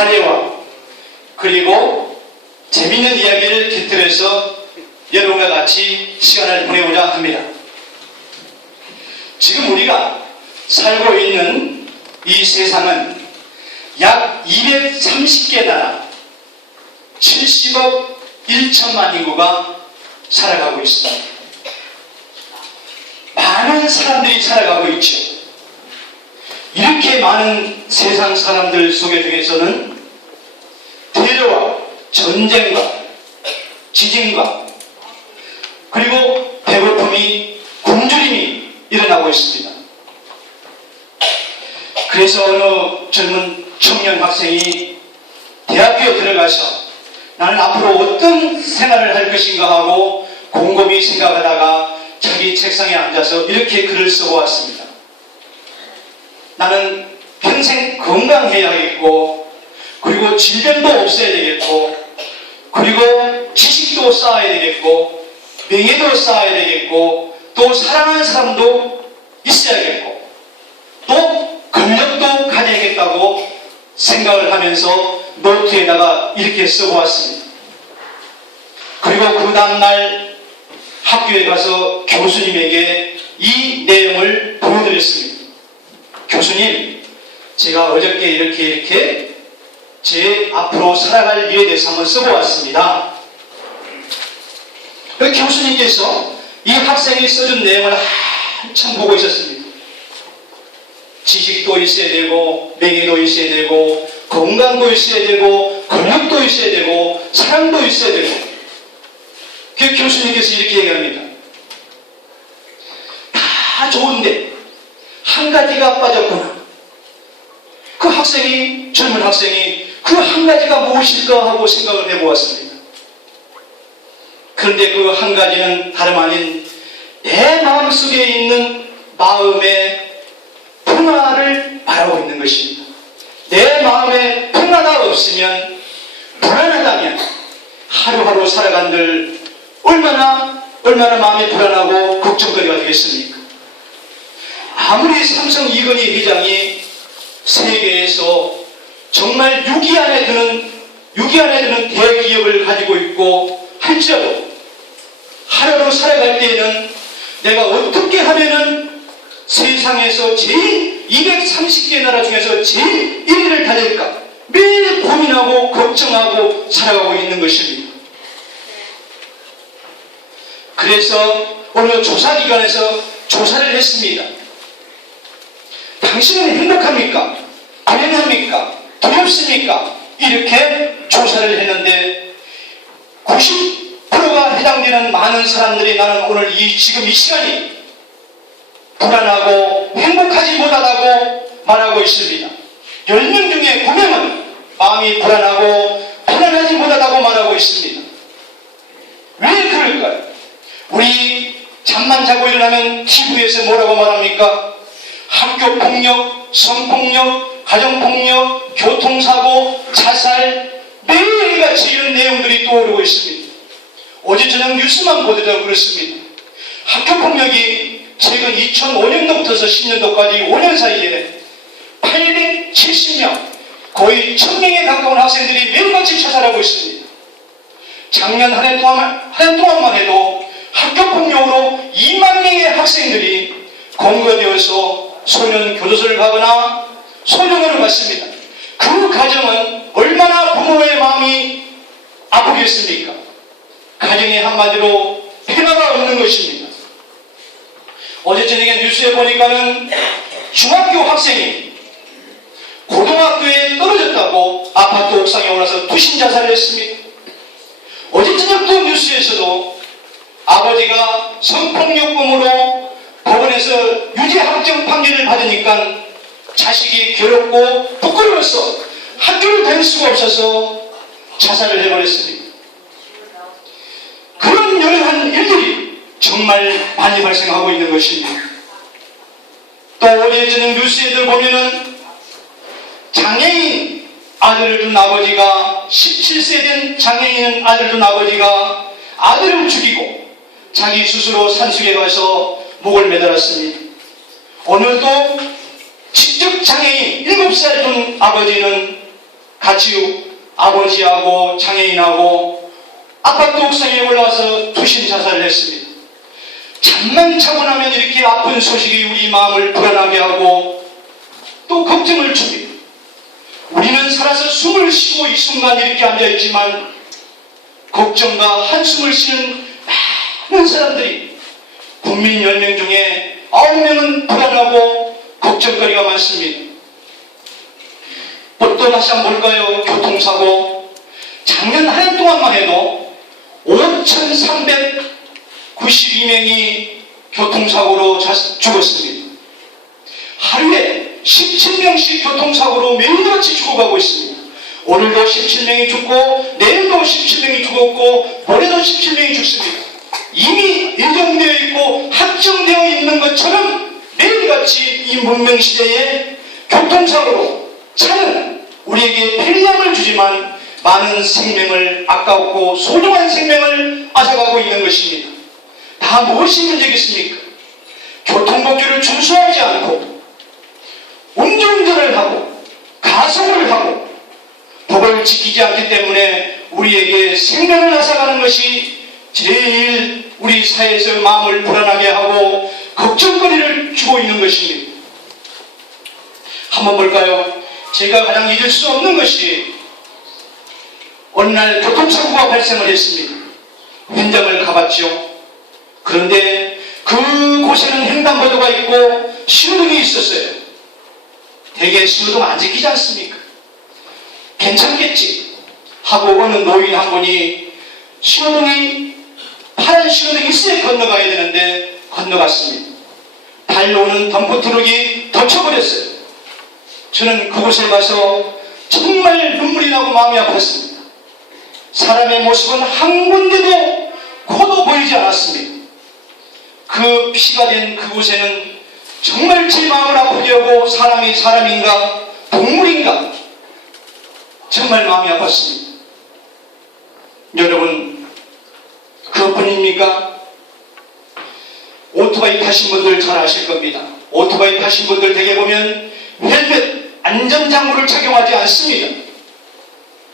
사례와 그리고 재미있는 이야기를 곁들여서 여러분과 같이 시간을 보내고자 합니다. 지금 우리가 살고 있는 이 세상은 약 230개 나라 70억 1천만 인구가 살아가고 있습니다. 많은 사람들이 살아가고 있죠. 이렇게 많은 세상 사람들 속에 중에서는 테러와 전쟁과 지진과 그리고 배고픔이 굶주림이 일어나고 있습니다. 그래서 어느 젊은 청년 학생이 대학교에 들어가서 나는 앞으로 어떤 생활을 할 것인가 하고 곰곰이 생각하다가 자기 책상에 앉아서 이렇게 글을 쓰고 왔습니다. 나는 평생 건강해야겠고 그리고 질병도 없애야 되겠고 그리고 지식도 쌓아야 되겠고 명예도 쌓아야 되겠고 또 사랑하는 사람도 있어야겠고 또 권력도 가져야겠다고 생각을 하면서 노트에다가 이렇게 쓰고 왔습니다. 그리고 그 다음날 학교에 가서 교수님에게 이 내용을 보여드렸습니다. 교수님, 제가 어저께 이렇게 제 앞으로 살아갈 일에 대해서 한번 쓰고 왔습니다. 교수님께서 이 학생이 써준 내용을 한참 보고 있었습니다. 지식도 있어야 되고 명예도 있어야 되고 건강도 있어야 되고 권력도 있어야 되고 사랑도 있어야 되고 그 교수님께서 이렇게 얘기합니다. 다 좋은데 한 가지가 빠졌구나. 그 학생이 젊은 학생이 그 한 가지가 무엇일까 하고 생각을 해보았습니다. 그런데 그 한 가지는 다름 아닌 내 마음속에 있는 마음의 평화를 바라고 있는 것입니다. 내 마음에 평화가 없으면 불안하다면 하루하루 살아간들 얼마나 마음이 불안하고 걱정거리가 되겠습니까? 아무리 삼성 이건희 회장이 세계에서 정말 6위 안에 드는 대기업을 가지고 있고 할지라도 하루하루 살아갈 때에는 내가 어떻게 하면은 세상에서 제일 230개 나라 중에서 제일 1위를 달릴까 매일 고민하고 걱정하고 살아가고 있는 것입니다. 그래서 어느 조사기관에서 조사를 했습니다. 당신은 행복합니까? 불행합니까? 두렵습니까? 이렇게 조사를 했는데 90%가 해당되는 많은 사람들이 나는 오늘 지금 이 시간이 불안하고 행복하지 못하다고 말하고 있습니다. 10명 중에 9명은 마음이 불안하고 편안하지 못하다고 말하고 있습니다. 왜 그럴까요? 우리 잠만 자고 일어나면 TV에서 뭐라고 말합니까? 학교폭력, 성폭력, 가정폭력, 교통사고, 자살 매일같이 이런 내용들이 떠오르고 있습니다. 어제 저녁 뉴스만 보더라도 그렇습니다. 학교폭력이 최근 2005년도부터 10년도까지 5년 사이에 870명 거의 1000명에 가까운 학생들이 매일같이 자살하고 있습니다. 작년 한 해 동안만 해도 학교폭력으로 2만 명의 학생들이 검거되어서 소년 교도소를 가거나 소령을 받습니다. 그 가정은 얼마나 부모의 마음이 아프겠습니까? 가정이 한마디로 평화가 없는 것입니다. 어제 저녁에 뉴스에 보니까는 중학교 학생이 고등학교에 떨어졌다고 아파트 옥상에 올라서 투신 자살을 했습니다. 어제 저녁도 뉴스에서도 아버지가 성폭력범으로 법원에서 유죄 확정 판결을 받으니까 자식이 괴롭고 부끄러워서 학교를 다닐 수가 없어서 자살을 해버렸습니다. 그런 여러한 일들이 정말 많이 발생하고 있는 것입니다. 또 어제 저녁 뉴스에들 보면은 장애인 아들을 둔 아버지가 17세 된 장애인 아들을 둔 아버지가 아들을 죽이고 자기 스스로 산속에 가서 목을 매달았습니다. 오늘도 지적 장애인 7살 둔 아버지는 같이 아버지하고 장애인하고 아파트 옥상에 올라와서 투신 자살을 했습니다. 잠만 자고 나면 이렇게 아픈 소식이 우리 마음을 불안하게 하고 또 걱정을 줍니다. 우리는 살아서 숨을 쉬고 이 순간 이렇게 앉아있지만 걱정과 한숨을 쉬는 많은 사람들이 국민 10명 중에 9명은 불안하고 걱정거리가 많습니다. 또 다시 한번 볼까요? 교통사고. 작년 한 해 동안만 해도 5,392명이 교통사고로 죽었습니다. 하루에 17명씩 교통사고로 매일같이 죽어가고 있습니다. 오늘도 17명이 죽고 내일도 17명이 죽었고 모레도 17명이 죽습니다. 이미 예정되어 있고 확정되어 있는 것처럼 매일같이 이 문명시대에 교통사고로 차는 우리에게 편리함을 주지만 많은 생명을 아까웠고 소중한 생명을 앗아가고 있는 것입니다. 다 무엇이 문제겠습니까? 교통법규를 준수하지 않고 음주운전을 하고 가속을 하고 법을 지키지 않기 때문에 우리에게 생명을 앗아가는 것이 제일 우리 사회에서 마음을 불안하게 하고 걱정거리를 주고 있는 것입니다. 한번 볼까요? 제가 가장 잊을 수 없는 것이 어느 날 교통사고가 발생을 했습니다. 현장을 가봤죠. 그런데 그곳에는 횡단보도가 있고 신호등이 있었어요. 대개 신호등 안 지키지 않습니까? 괜찮겠지 하고 어느 노인 한 분이 신호등이 파란 신호등이 있어야 건너가야 되는데 건너갔습니다. 달려오는 덤프트럭이 덮쳐버렸어요. 저는 그곳에 가서 정말 눈물이 나고 마음이 아팠습니다. 사람의 모습은 한 군데도 코도 보이지 않았습니다. 그 피가 된 그곳에는 정말 제 마음을 아프게 하고 사람이 사람인가 동물인가 정말 마음이 아팠습니다. 여러분 그것뿐입니까? 오토바이 타신 분들 잘 아실 겁니다. 오토바이 타신 분들 대개 보면 헬멧 안전장구를 착용하지 않습니다.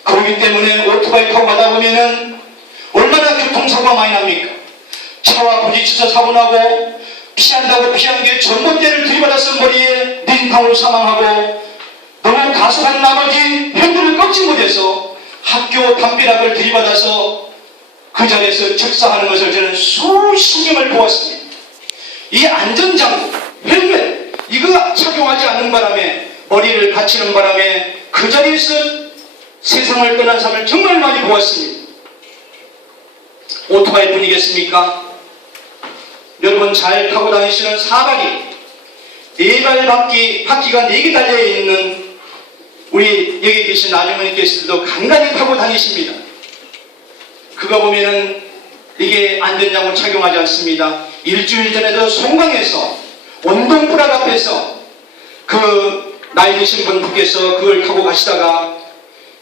그렇기 때문에 오토바이 타고 가다 보면은 얼마나 교통사고가 많이 납니까? 차와 부딪혀서 사고 나고 피한다고 피한 게 전봇대를 들이받아서 머리에 냉탕으로 사망하고 너무 가속한 나머지 핸들을 꺾지 못해서 학교 담벼락을 들이받아서 그 자리에서 즉사하는 것을 저는 수십 명을 보았습니다. 이 안전장구, 헬멧 이거 착용하지 않는 바람에 머리를 다치는 바람에 그 자리에서 세상을 떠난 사람을 정말 많이 보았습니다. 오토바이 뿐이겠습니까? 여러분 잘 타고 다니시는 사다리, 네발 바퀴가 4개 달려있는 우리 여기 계신 아주머니께서도 간간히 타고 다니십니다. 그거 보면은 이게 안전장구 착용하지 않습니다. 일주일 전에도 송강에서 원동프락 앞에서 그 나이 드신 분께서 그걸 타고 가시다가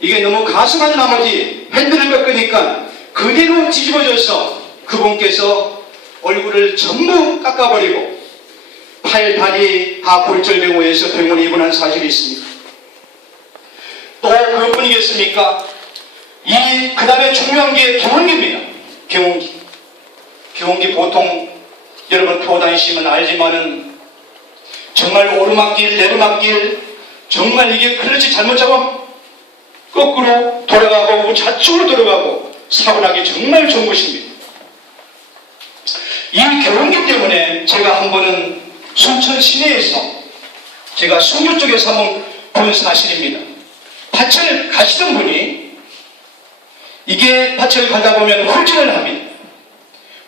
이게 너무 가속한 나머지 핸들을 꺾으니까 그대로 뒤집어져서 그분께서 얼굴을 전부 깎아버리고 팔, 다리 다 골절되고 해서 병원에 입원한 사실이 있습니다. 또 그것뿐이겠습니까? 그 다음에 중요한 게 경운기입니다. 경운기 보통 여러분 타고 다니시면 알지만은 정말 오르막길, 내리막길 정말 이게 클러치 잘못 잡으면 거꾸로 돌아가고 좌측으로 돌아가고 사고나기 정말 좋은 것입니다. 이 경운기 때문에 제가 한 번은 순천 시내에서 제가 순교 쪽에서 한번 본 사실입니다. 밭을 가시던 분이 이게 밭을 가다 보면 후진을 합니다.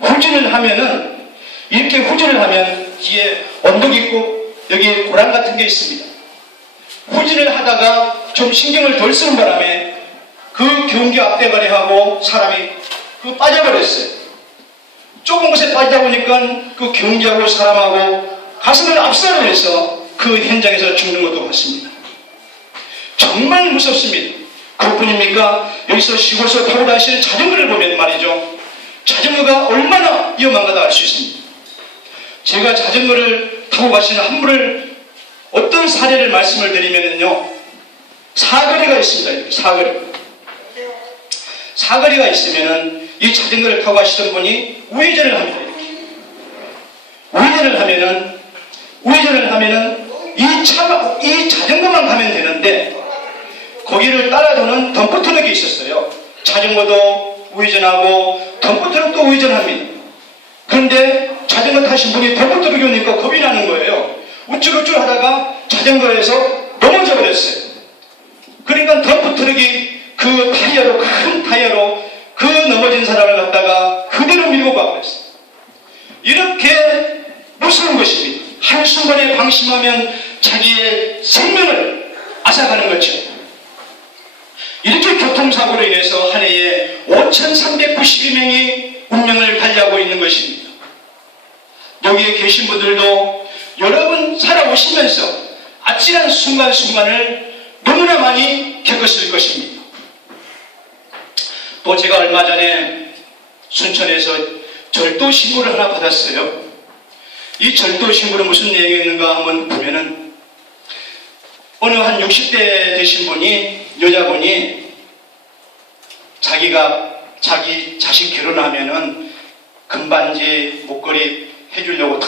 후진을 하면은 이렇게 후진을 하면 뒤에 언덕이 있고 여기 고랑 같은 게 있습니다. 후진을 하다가 좀 신경을 덜 쓰는 바람에 그 경운기 앞대가리하고 사람이 빠져버렸어요. 좁은 곳에 빠지다 보니까 그 경운기하고 사람하고 가슴을 압살을 해서 그 현장에서 죽는 것도 같습니다. 정말 무섭습니다. 그뿐입니까? 여기서 시골에서 타고 다니시는 자전거를 보면 말이죠. 자전거가 얼마나 위험한가도 알 수 있습니다. 제가 자전거를 타고 가시는 한 분을 어떤 사례를 말씀을 드리면요. 사거리가 있습니다. 이렇게 사거리가 있으면은 이 자전거를 타고 가시던 분이 우회전을 합니다. 우회전을 하면은 이 자전거만 가면 되는데 거기를 따라도는 덤프트럭이 있었어요. 자전거도 우회전하고 덤프트럭도 우회전합니다. 그런데 자전거 타신 분이 덤프트럭이 오니까 겁이 나는 거예요. 우쭐우쭐 하다가 자전거에서 넘어져 버렸어요. 그러니까 덤프트럭이 그 타이어로, 큰 타이어로 그 넘어진 사람을 갖다가 그대로 밀고 가버렸어요. 이렇게 무서운 것입니다. 한순간에 방심하면 자기의 생명을 앗아가는 거죠. 이렇게 교통사고로 인해서 한 해에 5,392명이 운명을 달리하고 있는 것입니다. 여기에 계신 분들도 여러분 살아오시면서 아찔한 순간순간을 너무나 많이 겪었을 것입니다. 또 제가 얼마 전에 순천에서 절도 신고를 하나 받았어요. 이 절도 신고는 무슨 내용이 있는가 한번 보면은 어느 한 60대 되신 분이, 여자분이 자기 자식 결혼하면은 금반지, 목걸이 해주려고 다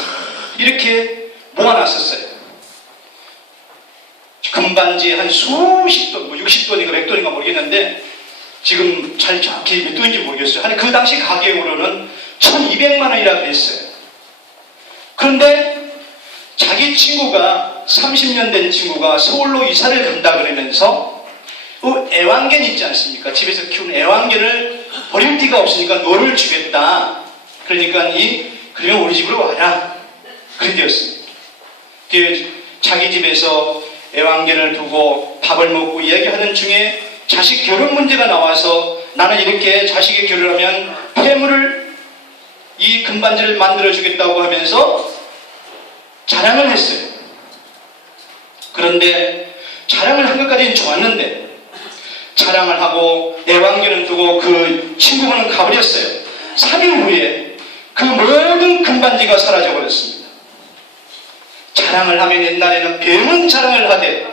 이렇게 모아놨었어요. 금반지 한 수십 돈, 60돈인가 100돈인가 모르겠는데 지금 잘 정확히 몇 돈인지 모르겠어요. 한 그 당시 가격으로는 1,200만 원이라 그랬어요. 그런데 자기 친구가 30년 된 친구가 서울로 이사를 간다 그러면서 애완견 있지 않습니까? 집에서 키우는 애완견을 버릴 데가 없으니까 너를 주겠다. 그러니까 그러면 우리 집으로 와라. 그런 데였습니다. 자기 집에서 애완견을 두고 밥을 먹고 이야기하는 중에 자식 결혼 문제가 나와서 나는 이렇게 자식이 결혼하면 폐물을 이 금반지를 만들어 주겠다고 하면서 자랑을 했어요. 그런데 자랑을 한 것까지는 좋았는데 자랑을 하고 애완견을 두고 그 친구분은 가버렸어요. 3일 후에 그 모든 금반지가 사라져 버렸습니다. 자랑을 하면 옛날에는 배운 자랑을 하되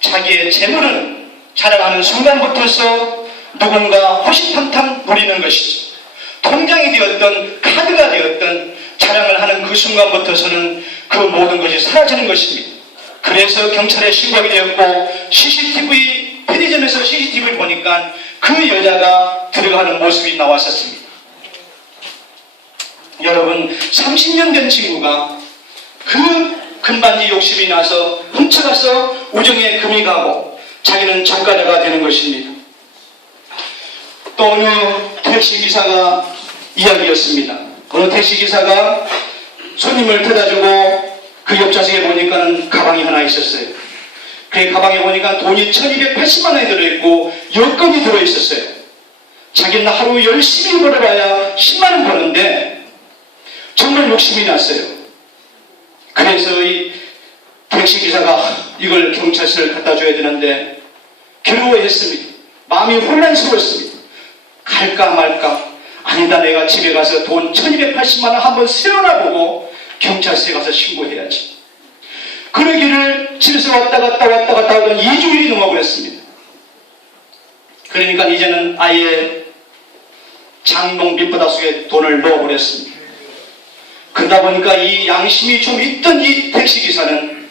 자기의 재물은 자랑하는 순간부터서 누군가 호시탐탐 누리는 것이죠. 통장이 되었던 카드가 되었던 자랑을 하는 그 순간부터서는 그 모든 것이 사라지는 것입니다. 그래서 경찰에 신고하게 되었고 편의점에서 CCTV를 보니까 그 여자가 들어가는 모습이 나왔었습니다. 여러분 30년 된 친구가 그 금반지 욕심이 나서 훔쳐가서 우정에 금이 가고 자기는 전과자가 되는 것입니다. 또 어느 택시기사가 이야기였습니다. 어느 택시기사가 손님을 태워주고 그 옆좌석에 보니까는 가방이 하나 있었어요. 그 가방에 보니까 돈이 1,280만 원이 들어있고 여권이 들어있었어요. 자기는 하루 열심히 벌어봐야 10만 원 버는데 정말 욕심이 났어요. 그래서 이 택시기사가 이걸 경찰서를 갖다 줘야 되는데 괴로워했습니다. 마음이 혼란스러웠습니다. 갈까 말까? 아니다, 내가 집에 가서 돈 1,280만 원 한번 세어나보고 경찰서에 가서 신고해야지. 그러기를 집에서 왔다 갔다 하던 2주일이 넘어버렸습니다. 그러니까 이제는 아예 장롱 밑바닥 속에 돈을 넣어버렸습니다. 그러다 보니까 이 양심이 좀 있던 이 택시기사는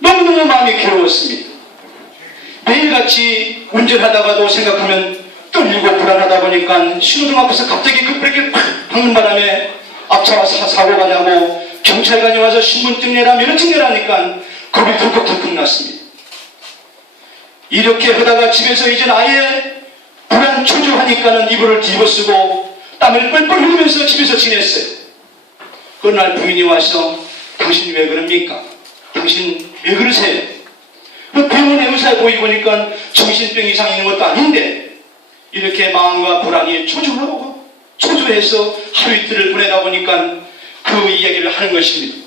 너무너무 마음이 괴로웠습니다. 매일같이 운전하다가도 생각하면 떨리고 불안하다 보니까 신호등 앞에서 갑자기 급브레이크를 팍 박는 바람에 앞차가 사고가 나고 경찰관이 와서 신분증 내라 면허증 내라니까 겁이 덜컥덜컥 났습니다. 이렇게 하다가 집에서 이제 아예 불안 초조하니까는 이불을 뒤집어쓰고 땀을 뻘뻘 흘리면서 집에서 지냈어요. 그날 부인이 와서 당신 왜 그럽니까? 당신 왜 그러세요? 병원에 의사에 보니까 정신병 이상 있는 것도 아닌데 이렇게 마음과 불안이 초조해서 하루 이틀을 보내다 보니까 그 이야기를 하는 것입니다.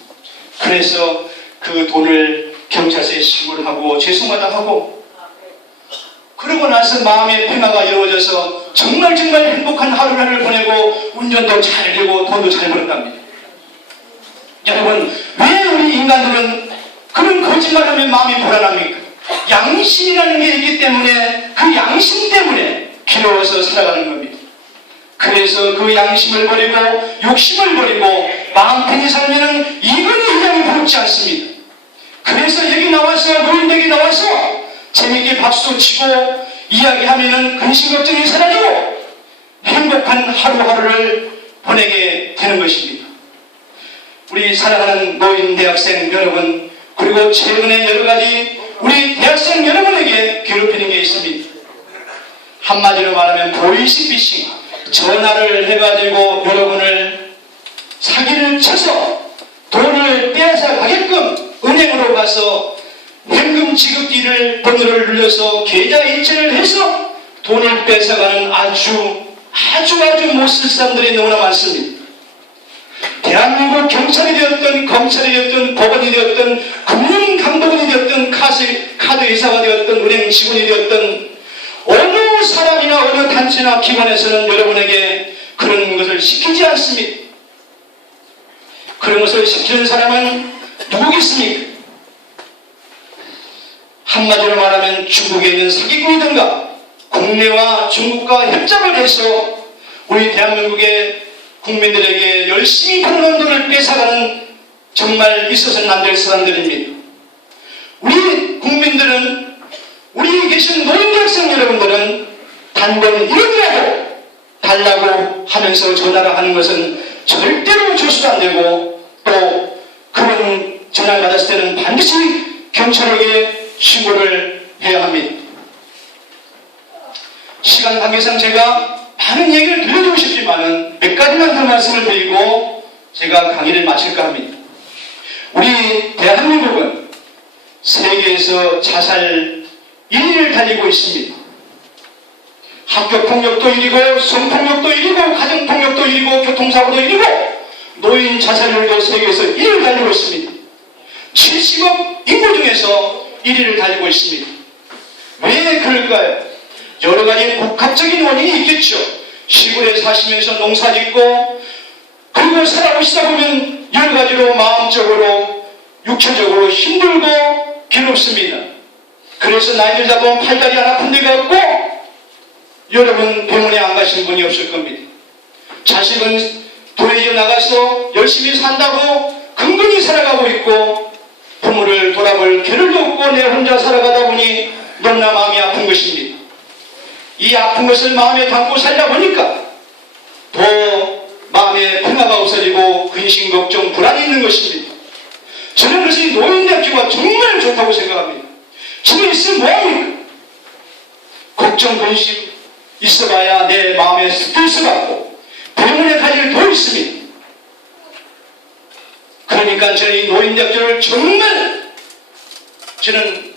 그래서 그 돈을 경찰서에 신고를 하고 죄송하다 하고 그러고 나서 마음의 평화가 이루어져서 정말 행복한 하루를 보내고 운전도 잘 되고 돈도 잘 벌었답니다. 여러분, 왜 우리 인간들은 그런 거짓말하면 마음이 불안합니까? 양심이라는 게 있기 때문에 그 양심 때문에 괴로워서 살아가는 겁니다. 그래서 그 양심을 버리고 욕심을 버리고 마음 편히 살면 이건희 회장이 부럽지 않습니다. 그래서 여기 나와서 노인댁에 나와서 재밌게 박수 치고 이야기하면 근심 걱정이 사라지고 행복한 하루하루를 보내게 되는 것입니다. 우리 사랑하는 노인 대학생 여러분, 그리고 최근에 여러가지 우리 대학생 여러분에게 괴롭히는 게 있습니다. 한마디로 말하면 보이스피싱, 전화를 해가지고 여러분을 사기를 쳐서 돈을 빼앗아 가게끔 은행으로 가서 현금 지급기를 번호를 눌러서 계좌 이체를 해서 돈을 뺏어가는 아주 못쓸 사람들이 너무나 많습니다. 대한민국 경찰이 되었든 검찰이 되었든 법원이 되었든 금융감독원이 되었든 카드 회사가 되었든 은행 직원이 되었든 어느 사람이나 어느 단체나 기관에서는 여러분에게 그런 것을 시키지 않습니다. 그런 것을 시키는 사람은 누구겠습니까? 한마디로 말하면 중국에 있는 사기꾼이든가 국내와 중국과 협작을 해서 우리 대한민국의 국민들에게 열심히 버는 돈을 뺏어가는 정말 있어서는 안 될 사람들입니다. 우리 국민들은, 우리 계신 노인대학생 여러분들은 단번 1원이라도 달라고 하면서 전화를 하는 것은 절대로 줘서도 안 되고, 또 그런 전화를 받았을 때는 반드시 경찰에게 신고를 해야 합니다. 시간 관계상 제가 많은 얘기를 들려주고 싶지만은 몇 가지만 더 말씀을 드리고 제가 강의를 마칠까 합니다. 우리 대한민국은 세계에서 자살 1위를 달리고 있습니다. 학교폭력도 1위고, 성폭력도 1위고, 가정폭력도 1위고, 교통사고도 1위고, 노인 자살률도 세계에서 1위를 달리고 있습니다. 70억 인구 중에서 1위를 달리고 있습니다. 왜 그럴까요? 여러 가지 복합적인 원인이 있겠죠. 시골에 사시면서 농사 짓고, 그리고 살아오시다 보면 여러 가지로 마음적으로, 육체적으로 힘들고 괴롭습니다. 그래서 나이 들다 보면 팔다리 안 아픈 데가 없고, 여러분 병원에 안 가신 분이 없을 겁니다. 자식은 도에 나가서 열심히 산다고 근근히 살아가고 있고, 부모를 돌아볼 겨를도 없고 내 혼자 살아가다 보니 너무나 마음이 아픈 것입니다. 이 아픈 것을 마음에 담고 살다 보니까 더 마음에 평화가 없어지고 근심, 걱정, 불안이 있는 것입니다. 저는 그래서 이 노인대학교가 정말 좋다고 생각합니다. 집에 있으면 뭐합니까? 걱정, 근심 있어봐야 내 마음에 스트레스 받고 병원에 갈 일 더 있습니다. 그러니까 저는 이 노인대학교를 정말 저는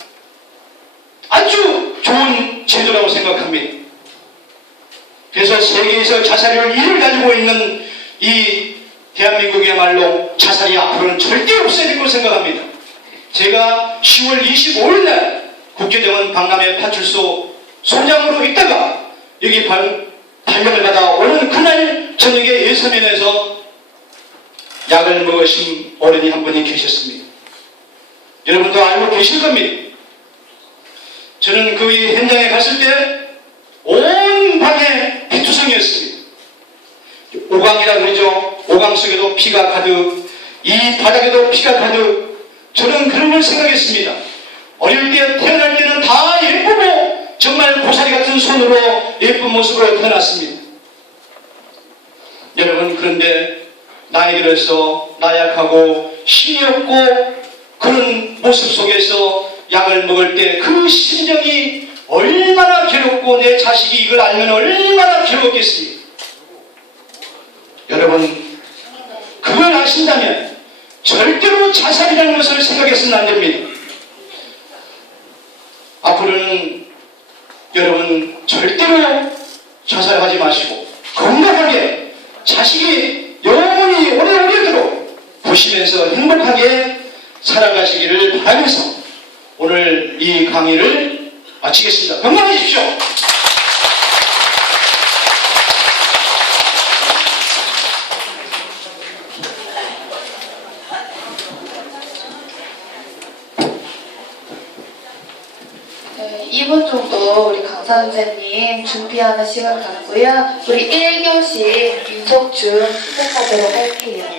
아주 좋은 제도라고 생각합니다. 그래서 세계에서 자살률 1위를 가지고 있는 이 대한민국이야말로 자살이 앞으로는 절대 없어질 생각합니다. 제가 10월 25일 날 국회정원 박람회 파출소 소장으로 있다가 여기 발령을 받아 오는 그날 저녁에 예서면에서 약을 먹으신 어른이 한 분이 계셨습니다. 여러분도 알고 계실 겁니다. 저는 그 현장에 갔을 때 온 방에 피투성이었습니다. 오강이라 그러죠. 오강 속에도 피가 가득, 이 바닥에도 피가 가득. 저는 그런 걸 생각했습니다. 어릴 때 태어날 때는 다 예쁘고 정말 고사리 같은 손으로 예쁜 모습으로 태어났습니다. 여러분, 그런데 나이 들어서 나약하고 힘이 없고 그런 모습 속에서 약을 먹을 때 그 심정이 얼마나 괴롭고 내 자식이 이걸 알면 얼마나 괴롭겠습니까? 여러분, 그걸 아신다면 절대로 자살이라는 것을 생각해서는 안 됩니다. 앞으로는 여러분 절대로 자살하지 마시고 건강하게 자식이 영원히 오래오래도록 보시면서 행복하게 살아가시기를 바라면서 오늘 이 강의를 마치겠습니다. 건강하십시오. 선생님 준비하는 시간 갖고요. 우리 1교시 윤석준 시작하도록 할게요.